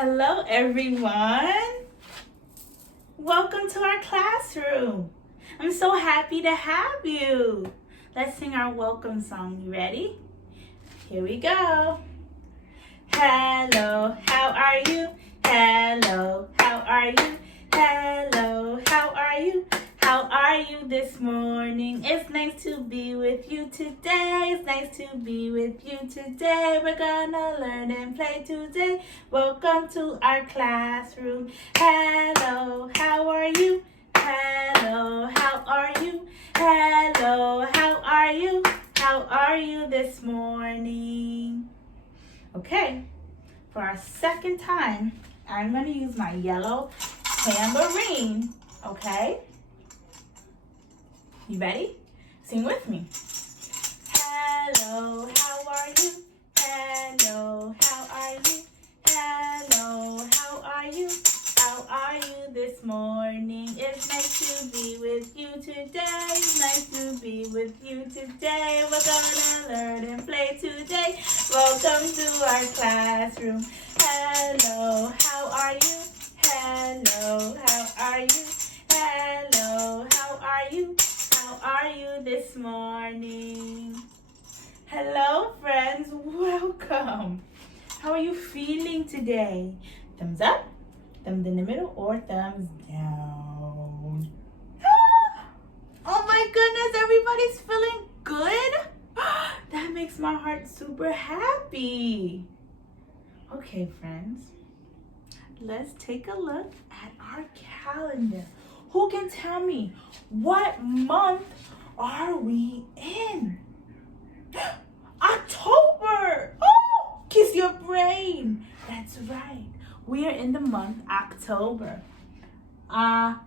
Hello, everyone. Welcome to our classroom. I'm so happy to have you. Let's sing our welcome song. You ready? Here we go. Hello, how are you? Hello, how are you? Hello, how are you? How are you this morning? It's nice to be with you today. It's nice to be with you today. We're gonna learn and play today. Welcome to our classroom. Hello, how are you? Hello, how are you? Hello, how are you? How are you this morning? Okay, for our second time, I'm going to use my yellow tambourine, okay? You ready? Sing with me. Hello, how are you? Hello, how are you? Hello, how are you? How are you this morning? It's nice to be with you today. It's nice to be with you today. We're gonna learn and play today. Welcome to our classroom. Hello, how are you? Hello, how are you? Hello, how are you? How are you this morning? Hello, friends. Welcome. How are you feeling today? Thumbs up, thumbs in the middle, or thumbs down? Oh my goodness, everybody's feeling good? That makes my heart super happy. Okay, friends, let's take a look at our calendar. Who can tell me what month are we in? October! Oh, kiss your brain. That's right. We are in the month October. October.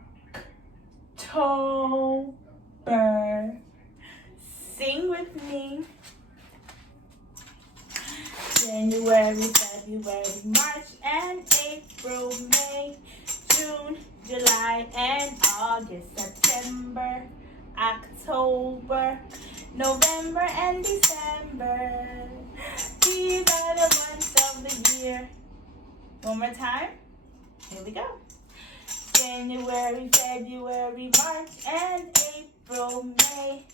Sing with me. January, February, March, and April, May, June, July, and August, September, October, November, and December. These are the months of the year. One more time. Here we go. January, February, March, and April, May,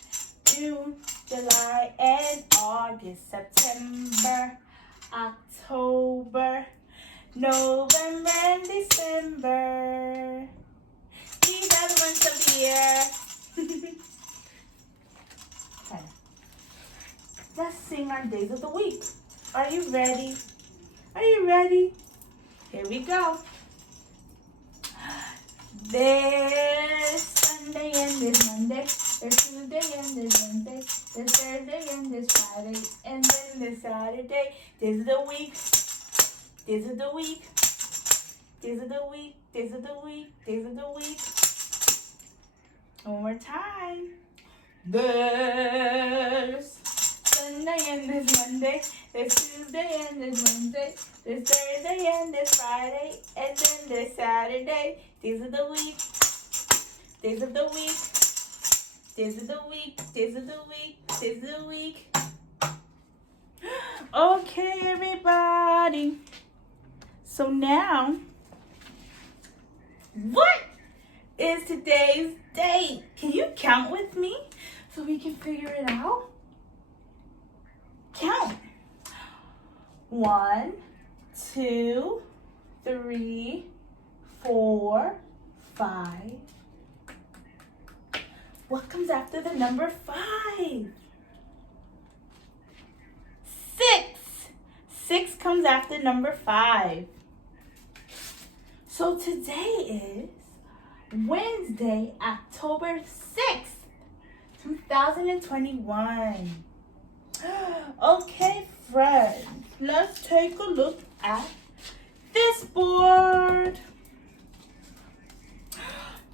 June, July, and August, September, October, November, and December. These are the months of the year. Okay. Let's sing our days of the week. Are you ready? Are you ready? Here we go. There's Sunday and there's Monday. There's Tuesday and there's Wednesday. There's Thursday and there's Friday. And then there's Saturday. Days of the week. Days of the week. Days of the week. Days of the week. Days of the week. One more time. There's Sunday and there's Monday. There's Tuesday and there's Wednesday. There's Thursday and there's Friday. And then there's Saturday. Days of the week. Days of the week. Days of the week. Days of the week. Days of the week. Okay, everybody. So now, what is today's date? Can you count with me so we can figure it out? Count. 1, 2, 3, 4, 5. What comes after the number 5? 6. 6 comes after number 5. So today is Wednesday, October 6th, 2021. Okay, friends, let's take a look at this board.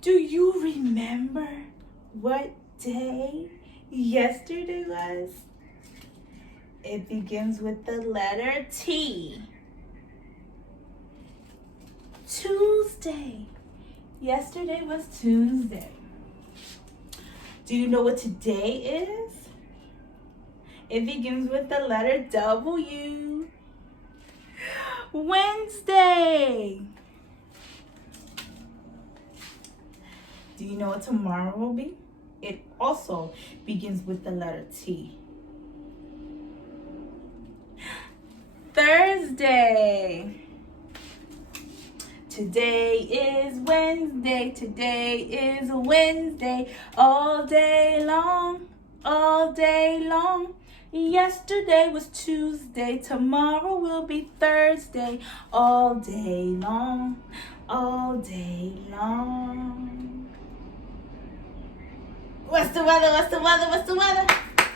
Do you remember what day yesterday was? It begins with the letter T. Tuesday. Yesterday was Tuesday. Do you know what today is? It begins with the letter W. Wednesday. Do you know what tomorrow will be? It also begins with the letter T. Thursday. Today is Wednesday. Today is Wednesday. All day long. All day long. Yesterday was Tuesday. Tomorrow will be Thursday. All day long. All day long. What's the weather? What's the weather? What's the weather?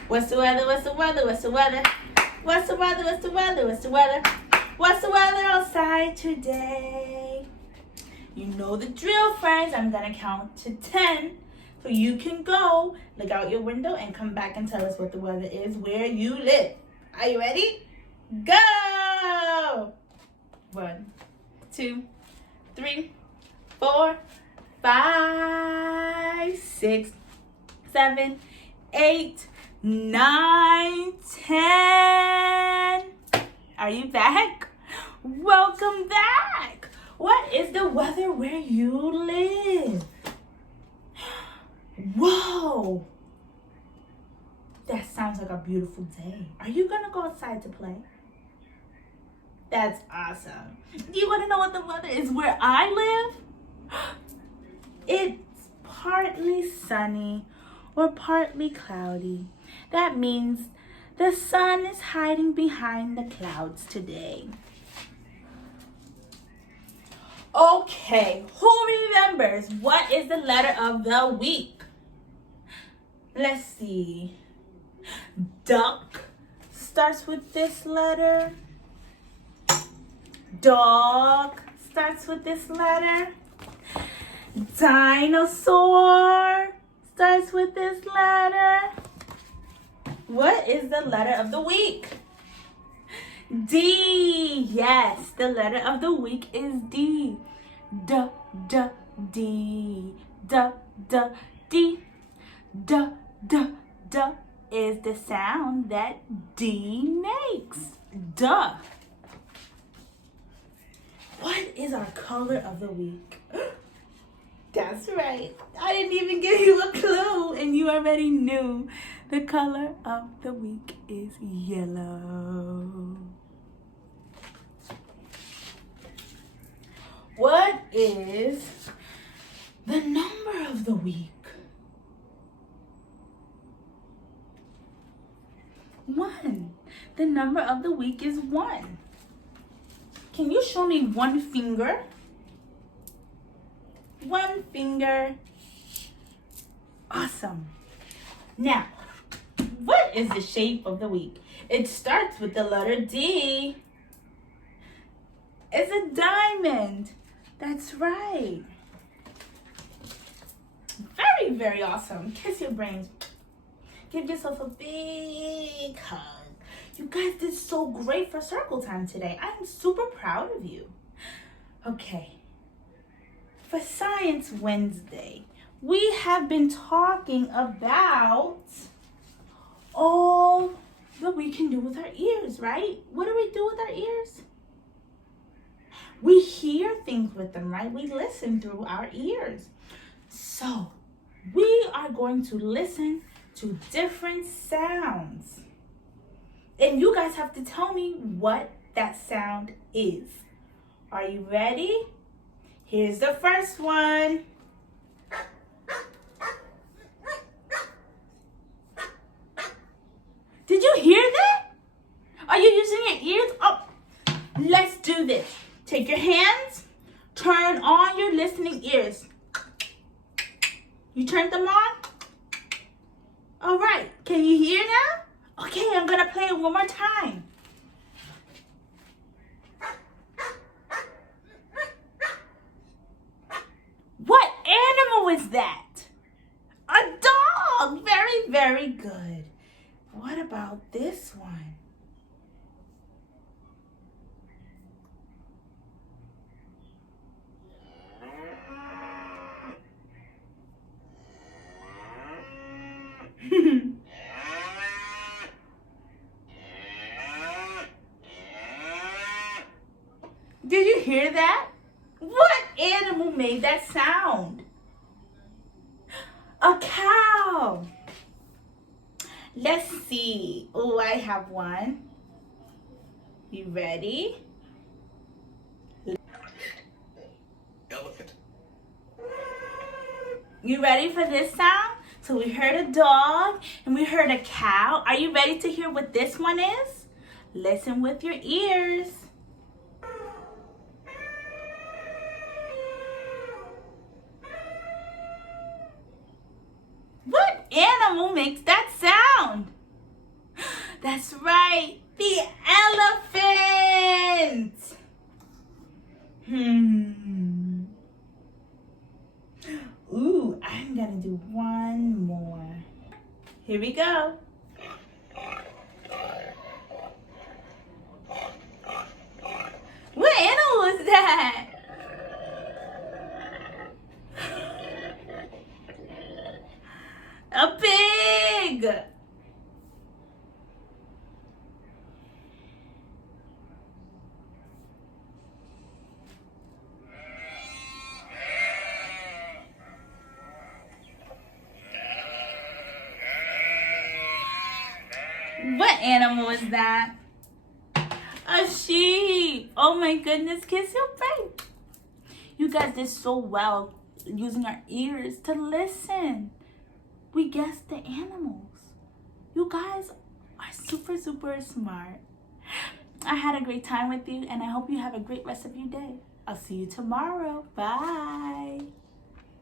What's the weather? What's the weather? What's the weather? What's the weather? What's the weather? What's the weather? What's the weather outside today? You know the drill, friends. I'm going to count to 10. So you can go, look out your window, and come back and tell us what the weather is where you live. Are you ready? Go! 1, 2, 3, 4, 5, 6, 7, 8, 9, 10. Are you back? Welcome back. What is the weather where you live? Whoa. That sounds like a beautiful day. Are you going to go outside to play? That's awesome. Do you want to know what the weather is where I live? It's partly sunny or partly cloudy. That means the sun is hiding behind the clouds today. Okay, who remembers what is the letter of the week? Let's see. Duck starts with this letter. Dog starts with this letter. Dinosaur starts with this letter. What is the letter of the week? D. Yes, the letter of the week is D. D, D, D. D, D, D. D, D, D is the sound that D makes. Duh. What is our color of the week? That's right. I didn't even give you a clue, and you already knew. The color of the week is yellow. What is the number of the week? 1. The number of the week is 1. Can you show me one finger? One finger. Awesome. Now, what is the shape of the week? It starts with the letter D. It's a diamond. That's right. Very, very awesome. Kiss your brains. Give yourself a big hug. You guys did so great for circle time today. I'm super proud of you. Okay. For Science Wednesday, we have been talking about all that we can do with our ears, right? What do we do with our ears? We hear things with them, right? We listen through our ears. So, we are going to listen to different sounds. And you guys have to tell me what that sound is. Are you ready? Here's the first one. Did you hear that? Are you using your ears? Oh, let's do this. Take your hands, turn on your listening ears. You turned them on? All right, can you hear now? Okay, I'm gonna play it one more time. What animal is that? A dog. Very, very good. What about this one? Did you hear that? What animal made that sound? A cow. Let's see. Oh, I have one. You ready? Elephant. You ready for this sound? So we heard a dog and we heard a cow. Are you ready to hear what this one is? Listen with your ears. What animal makes that sound? That's right, the elephant. Ooh, I'm gonna do one more. Here we go. What animal is that? A pig. What animal is that? A sheep. Oh my goodness, kiss your face. You guys did so well using our ears to listen. We guessed the animals. You guys are super, super smart. I had a great time with you and I hope you have a great rest of your day. I'll see you tomorrow. Bye.